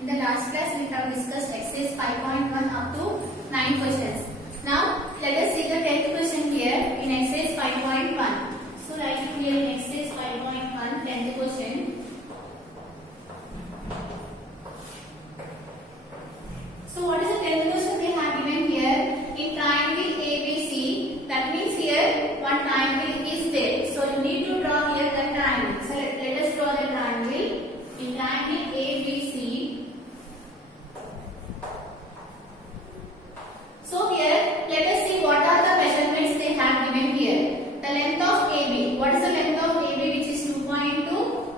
In the last class, we have discussed exercise 5.1 up to 9 questions. Now, let us see the 10th question here in exercise 5.1. So, write it here in exercise 5.1, 10th question. So, what is the 10th question they have given here? In triangle ABC, that means here one triangle is there. So, you need to draw here the triangle. So, let us draw the triangle. In triangle ABC, so here let us see what are the measurements they have given here. The length of AB. What is the length of AB, which is 2.2?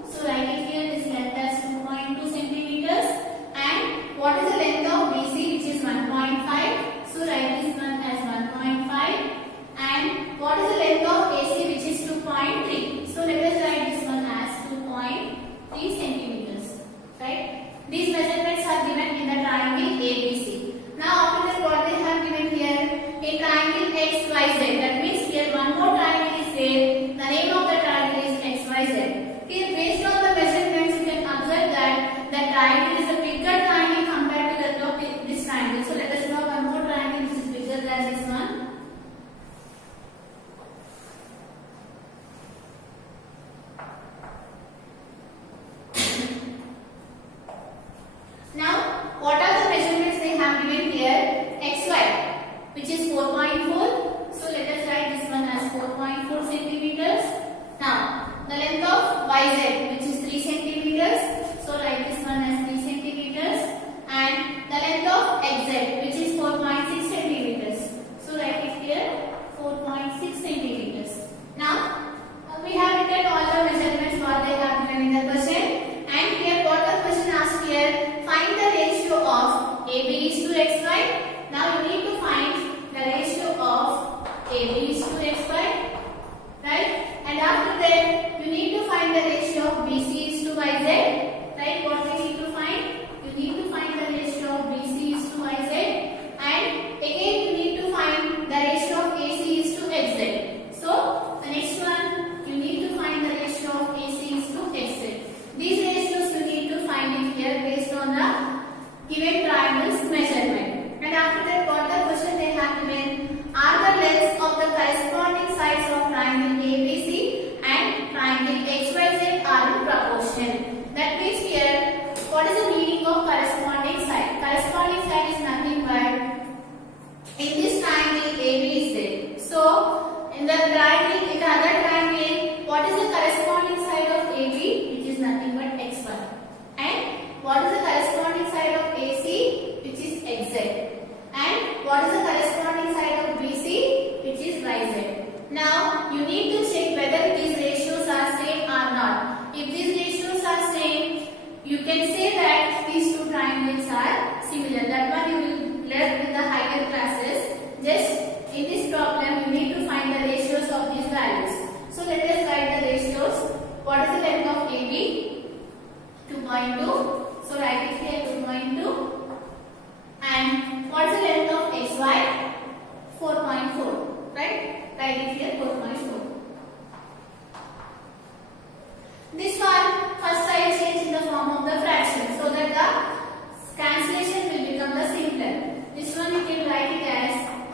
So write it here, this length as 2.2 centimeters. And what is the length of BC, which is 1.5? So write this one as 1.5. And what is the length of AC, which is 2.3? So let us write this one as 2.3 centimeters. Right? These measurements are given in the triangle ABC. Now after that, what they have given here? A triangle XYZ. That means here one more triangle is there. The name of the triangle is XYZ. Here, based on the measurements, you can observe that the triangle is a bigger triangle compared to that of this triangle. So let us draw one more triangle which is bigger than this one. Now, what are the measurements they have given here? XY, which is 4.4. So let us write this one as 4.4 centimeters. Now, the length of YZ, which is 3 centimeters. So write this one as 3 centimeters. And the length of XZ, which is 4.6 centimeters. So write it here, 4.6 centimeters. Now, we have written all the measurements what they have given in the question. And here, what the question asked here? Find the ratio of AB is to XY. Now you need to find the ratio of AB is to XY, right? And after that, you need to find the ratio of BC is to YZ, right? What we need to find? You need to find the ratio of BC is to YZ, and again you need to find the ratio of AC is to XZ. So the next one, you need to find the ratio of AC is to XZ. These ratios you need to find it here based on the given triangle's measurement. And after that, what the question they have given? Are the lengths of the corresponding sides of triangle ABC and triangle XYZ are in proportion? That means here, what is the meaning of corresponding side? Corresponding side is nothing but in this triangle AB is there. So in the triangle, in the other triangle, what is the corresponding side of AB? Which is nothing but X1. And what is the corresponding side of AC? Which is XZ. And what is the corresponding side of BC? Which is YZ. Now you need to check whether these ratios are same or not. If these ratios are same, you can say that these two triangles are similar. That one you will learn in the higher classes. Just in this problem, you need to find the ratios of these values. So let us write the ratios. What is the length of AB? 2.2. So write it here 2.2. And what is the length of XY? 4.4. Right? Write it here 4.4. This one, first I will change in the form of the fraction so that the cancellation will become the simpler. This one you can write it as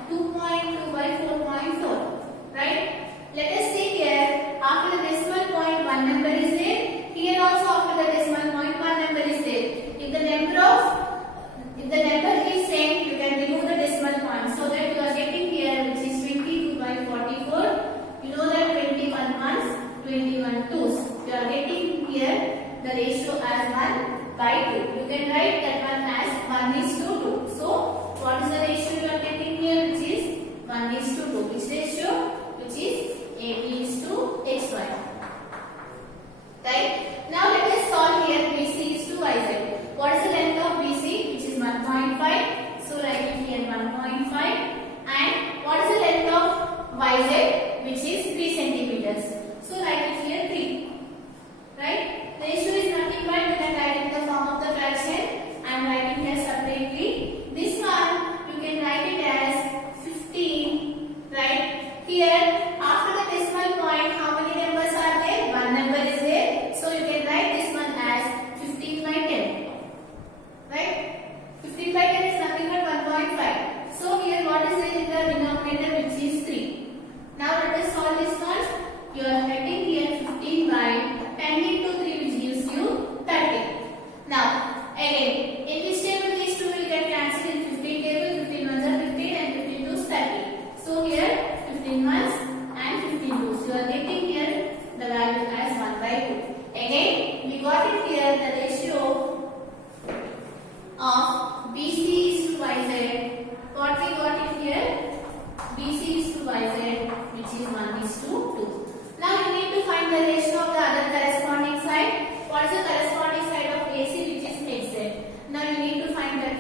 2.2 by 4.4. Right? Let us see here, after the decimal point, one number is there. Here also after the decimal point, one number is there. If the number is same, you can remove the decimal point. So that you are getting here, which is 22 by 44. You know that 21 ones, 21 twos. You are getting here the ratio as 1 by 2. You can write that one as 1 is to 2. So what is the ratio you are getting here, which is 1 is to 2. Which ratio? Which is AB is to XY. Right? Now let us solve here BC is to YZ. What is the length of BC? Which is 1.5. So write it here 1.5. And what is the length of YZ? Which is 3 centimeters. So write it here 3. Right? The ratio is nothing but when I write in the form of the fraction, I am writing here separately. This one you can write it as 15. Right? Here after the decimal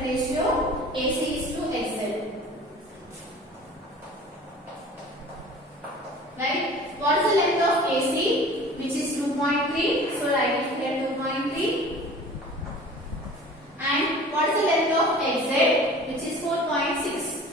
ratio AC is to XL. Right? What is the length of AC? Which is 2.3. So write it here 2.3. And what is the length of XZ? Which is 4.6.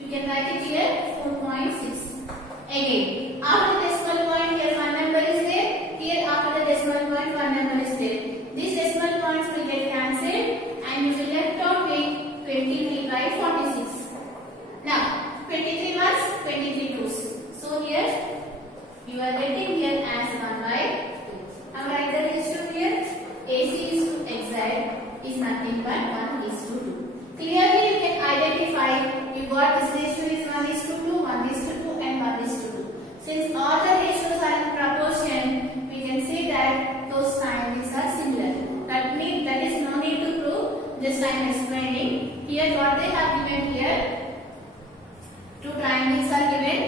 You can write it here 4.6. Again, after the decimal point here one number is there. Here after the decimal point one number is there. These decimal points will get cancelled and you will left out with 23 by 46. Now 23 ones, 23 twos. So here you are getting here as 1 by 2. Now write the ratio here. AC is to XZ is nothing but 1 is to 2. Clearly you can identify you got this ratio is 1 is to 2, 1 is to 2 and 1 is to 2. Since all the ratios are in proportion, we can say that those triangles are similar. That is no need to prove, just I am explaining. Here what they have given here, two triangles are given,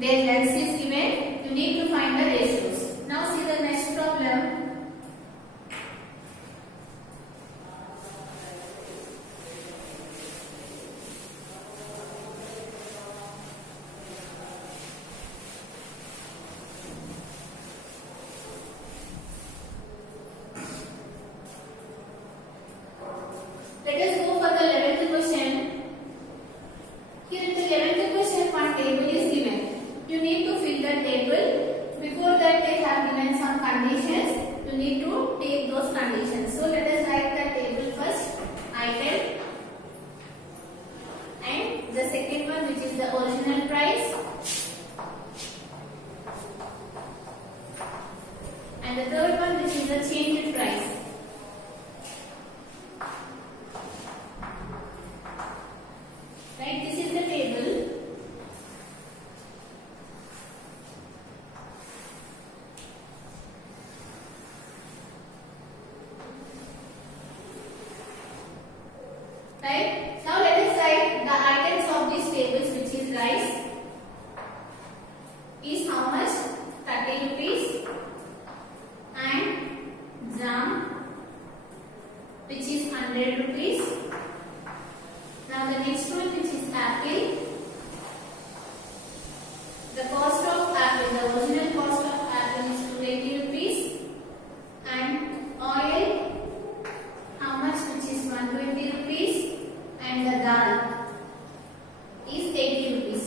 their length is given, you need to find the ratios. Now see the next problem. Let us go for the 11th question. Here in the 11th question, one table is given. You need to fill the table. Before that, they have given some conditions. You need to take those conditions. So let us write the table first. Item. And the second one, which is the original price. And the third one, which is the changed price. Right, this is the table. Right, now let us write the items of these tables, which is rice is how much? 30 rupees, and jam, which is 100 rupees. Now the next one, which is apple. The cost of apple, the original cost of apple is 280 rupees. And oil, how much? Which is 120 rupees. And the dal is 80 rupees.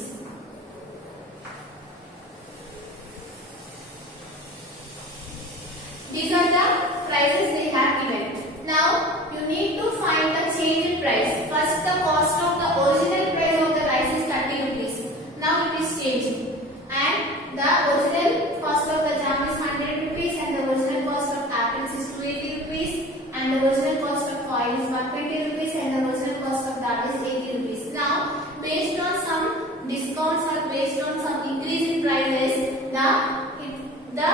These are the prices they have given. Now you need to find the change in price. First, the cost of the original price of the rice is 30 rupees. Now it is changing. And the original cost of the jam is 100 rupees and the original cost of apples is 280 rupees and the original cost of oil is 120 rupees and the original cost of dal is 80 rupees. Now, based on some discounts or based on some increase in prices, the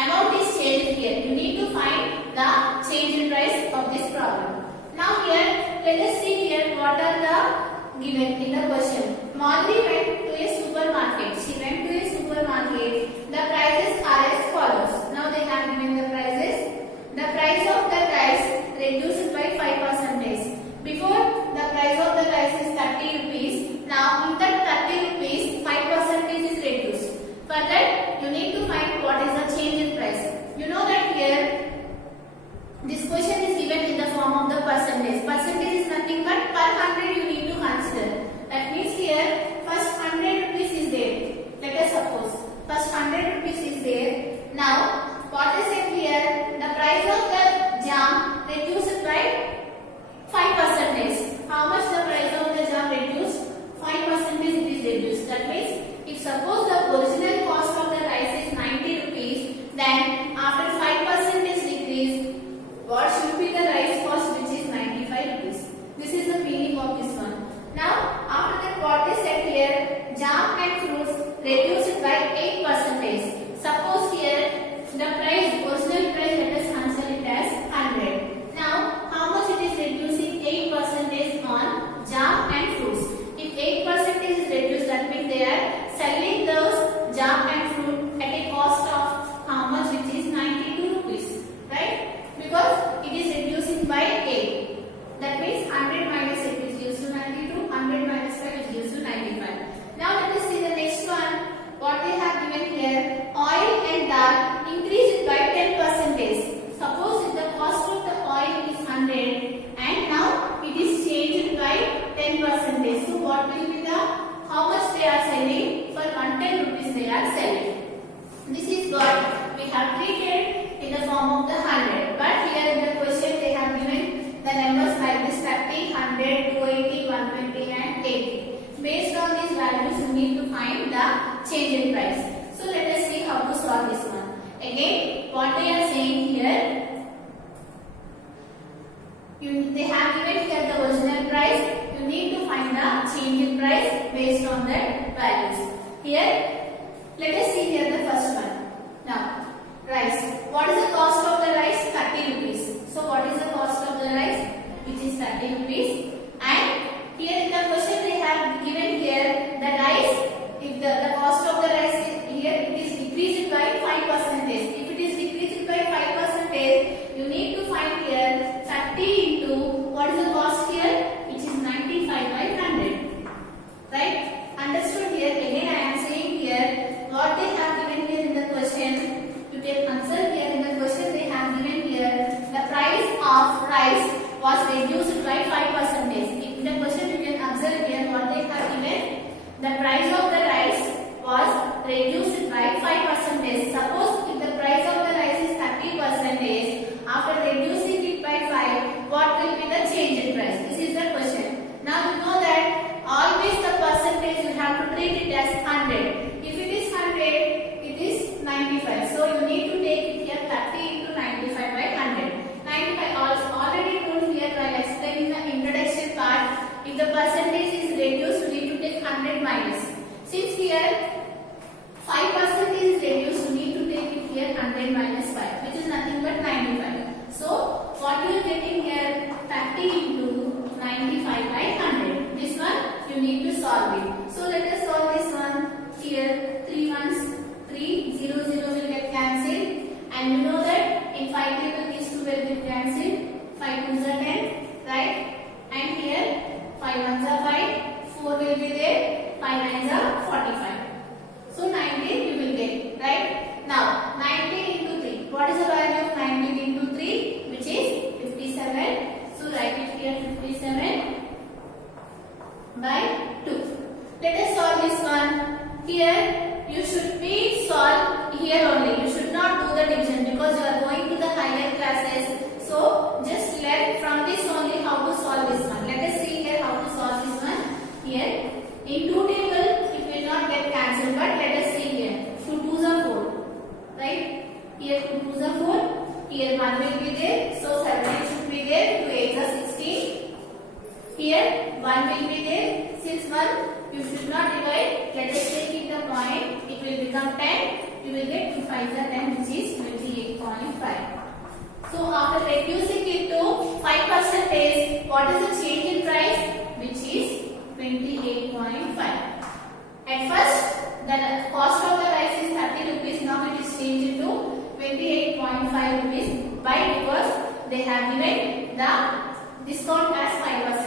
amount is changed here. You need to find the change in price of this problem. Now here, let us see here what are the given in the question. Madhuri went to a supermarket. She went to a supermarket. The prices are as follows. Now they have given the prices. The price of the rice reduced by 5%. Before, the price of the rice is 30 rupees. Now in that 30 rupees, 5% is reduced. For that, you need to find what is the change in price. You know that here, this question is given in the form of the percentage. Percentage is nothing but per 100 you need to consider. That means here, first 100 rupees is there. Let us suppose, first 100 rupees is there. Now, what is it here? The price of the jam reduced by 5%. How much the price of the jam reduced? 5% it is reduced. That means, if suppose the original cost of the rice is 90 rupees, then after 5% is decreased, what should be the rice cost, which is 95 rupees. This is the meaning of this one. Now, after that, what is said here? Jam and fruits reduced by 8%. Suppose here the price, original price, let us answer it as 100. Now, how much it is reducing? 8% on jam and fruits. If 8% is reduced, that means they are selling those jam and fruit at a cost of how much? Which is 92 rupees. Right? Because it is reducing by 8. That means 100 minus 8 which gives you 92, 100 minus 5 which gives you 95. Now let us see the next one. What they have given here, oil and dal increase it by 10%. Suppose if the cost of the oil is 100 and now it is changed by 10%. So what will be the, how much they are selling? For 110 rupees they are selling. This is what we have treated in the form of the 100. But here in the question they have given the numbers like this: 30, 100, 280, 120 and 80. Based on these values, you need to find the change in price. So let us see how to solve this one. Again, what they are saying here, they have given here the original price. You need to find the change in price based on the values. Here, let us see here the first one. Now, rice. What is the cost of the rice? 30 rupees. So what is the cost of the rice? Which is 30 rupees. And here in the question they have given here the rice, if the cost of the rice is here, it is decreased by 5%. If it is decreased by 5%, you need to find here 30 into what is the cost here, which is 95 by 100. Right? Understood here? Again I am saying here what they have given here in the question. You can answer here in the question they have given here the price of rice was reduced by 5%. In the question you can observe here what they have given. The price of the rice was reduced by 5%. Suppose if the price of the rice is 30%, after reducing it by 5, what will be the change in price? This is the question. Now you know that always the percentage you have to treat it as 100. If it is 100, it is 95. So you need to take it here 30 into 95 by 100. 95 already told here while explaining the introduction part. If the percentage is reduced, you need to take 100 minus. Since here 5% is reduced, you need to take it here 100 minus 5, which is nothing but 95. So what you are getting here, 30 into 95 by 100. This one you need to solve it. So let us solve this one. Here 3 ones, 3, 0, 0 will get cancelled. And you know that in 5 table these 2 will get cancelled. 5 2s are 10, right? And here 5 1s are 5, 4 will be there, 5 9s are 45. So 19 you will get, right? Now 19 into 3. What is the value of 19 into 3? Which is 57. So write it here 57 by 2. Let us solve this one. Here you should be solve here only. You should not do the division because you are going to the higher classes. So just learn from this only how to solve this one. Let us see here how to solve this one. Here in 2 table it will not get cancelled, but let us see here. 2 2s are 4, right? Here 2 2s are 4. Here 1 will be there. So 17 should be there. 2 8s are 16. Here 1 will be there. Since 1 you should not divide. Let us take it the point. It will become 10. You will get 2 5s are 10, which is 28.5. So after reducing it to 5%, what is the change in price? Which is 28.5. At first, the cost of the rice is 30 rupees. Now it is changed to 28.5 rupees. Why? Because they have given the discount as 5%.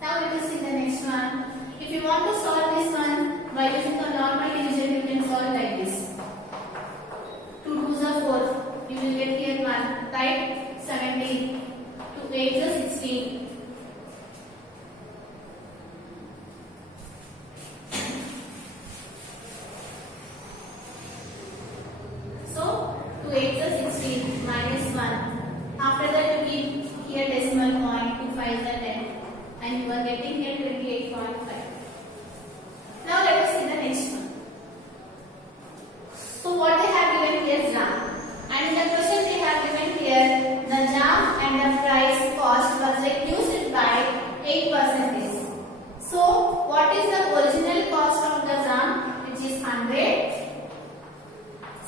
Now let us see the next one. If you want to solve this one by using the normal division, you can solve like this. 2 2s are 4. You will get here 1, right? 17. 2 8s are 16. So 2 8s are 16 minus 1. After that you give here decimal point. 2 5s are 10, and you are getting here 28.5. Now let us see the next one. So what they have given here is jam. And in the question they have given here the jam and the price cost was reduced by 8%. So what is the original cost of the jam, which is 100?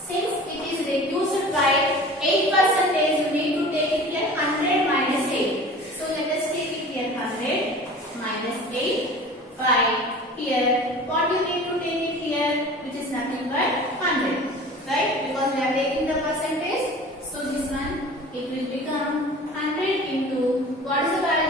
Since it is reduced by 8%, you need to take it here 100 minus 8. So let us take it here 100 minus 8 by here. What you need to take it here, which is nothing but 100. Right? Because we are taking the percentage. So this one, it will become 100 into, what is the value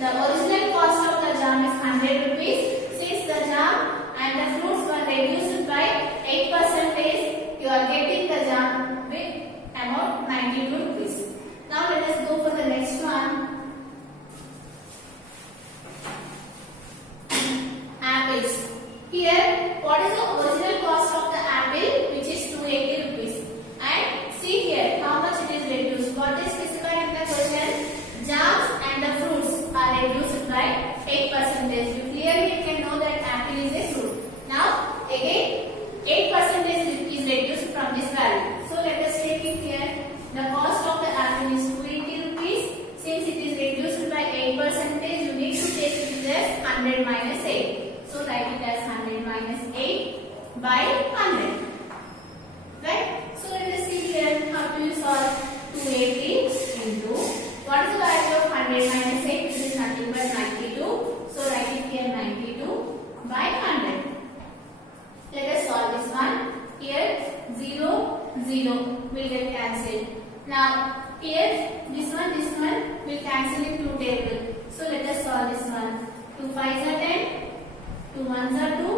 the original cost of the jam is 100 rupees. Since the jam and the fruits were reduced by 8%, you are getting the jam with amount 92 rupees. Now let us go for the next one. Apples. Here, what is the original cost of the apple, which is 280 rupees? And see here how much it is reduced. What is specified in the question? Jams and the fruits are reduced by 8%. You clearly can know that apple is a fruit. Now again 8% is reduced from this value. So let us take it here. The cost of the apple is 280 rupees. Since it is reduced by 8%, you need to take it as 100 minus 8. So write it as 100 minus 8 by 100. Right? So let us see here how do you solve 280 into what is the value of 100 minus 8, which is nothing but 92. So write it here 92 by 100. Let us solve this one. Here 0, 0 will get cancelled. Now here this one will cancel in two tables. So let us solve this one. 2 5s are 10, 2 1s are 2, 2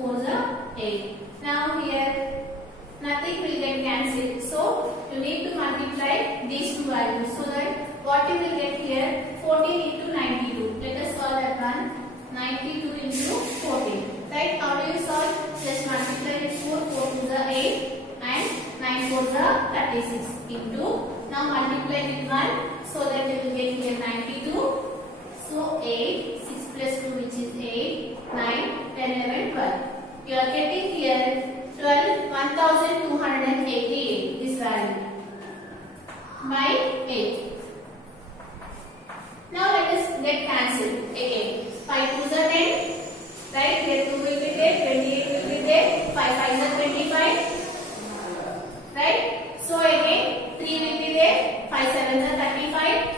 4s are 8. Now here nothing will get cancelled. So you need to multiply these two values so that what you will get here 14 into 92. Let us solve that one. 92 into 14. Right? How do you solve? Just multiply with 4. 4 to the 8 and 9 4 the 36 into. Now multiply with 1 so that you will get here 92. So 8, 6 plus 2 which is 8, 9, 10, 11, 12. You are getting here 12,288 this value by 8. Now let us get cancelled again. 5 2s are 10. Right? Here 2 will be there, 28 will be there, 5 5s are 25. Right? So again 3 will be there, 5 7s are 35.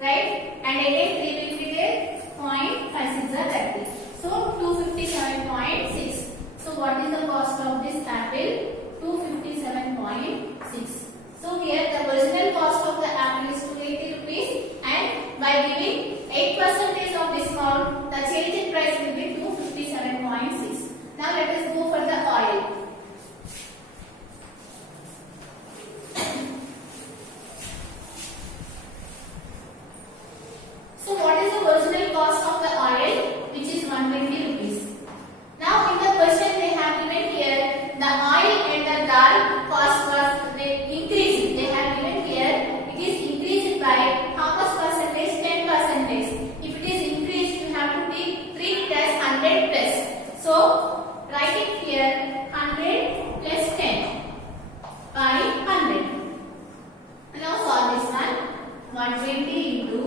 Right? And again 3 will be there, 0.56 are 30. So 257.6. So what is the cost of this apple? 257.6. So here the original cost of the apple is 280 rupees, and by giving 8% of discount, the change in price will be 257.6. Now let us go for the oil. So what is the original cost of the oil, which is 120 rupees. Now in the question they have given here the oil and the dal cost was increasing. They have given here it is increased by how much percentage? 10%. If it is increased, you have to treat it as 100 plus. So write it here 100 plus 10 by 100. Now solve this one. 120 into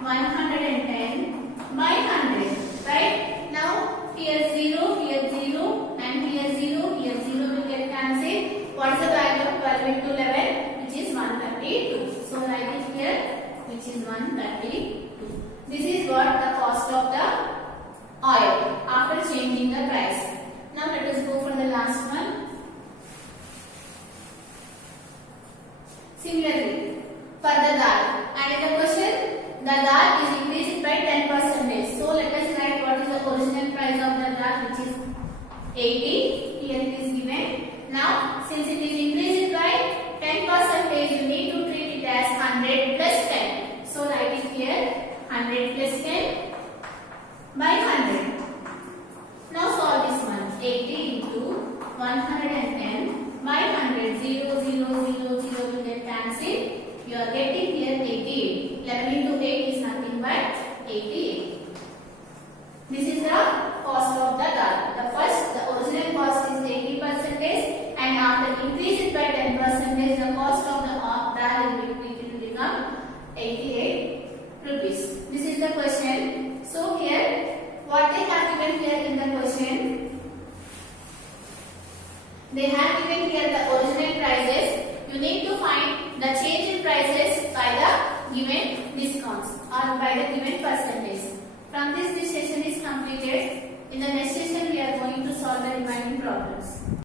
110 by 100. Right? Now here 0, here 0, and here 0, here 0 will get cancelled. What is the value of 12 into 11? Which is 132. So write it here, which is 132. This is what the cost of the oil after changing the price. Now let us go for the last one. Similarly, for the dal, and in the question, the dal is increased by 10%. So let us write what is the original price of the dal, which is 80. Here it is given. Now, since it is increased by 10%, you need to treat it as 100 plus 10. So write it here 100 plus 10 by 100. Now solve this one. 80 into 110 by 100. 0, 0, 0, 0 will get cancelled. You are getting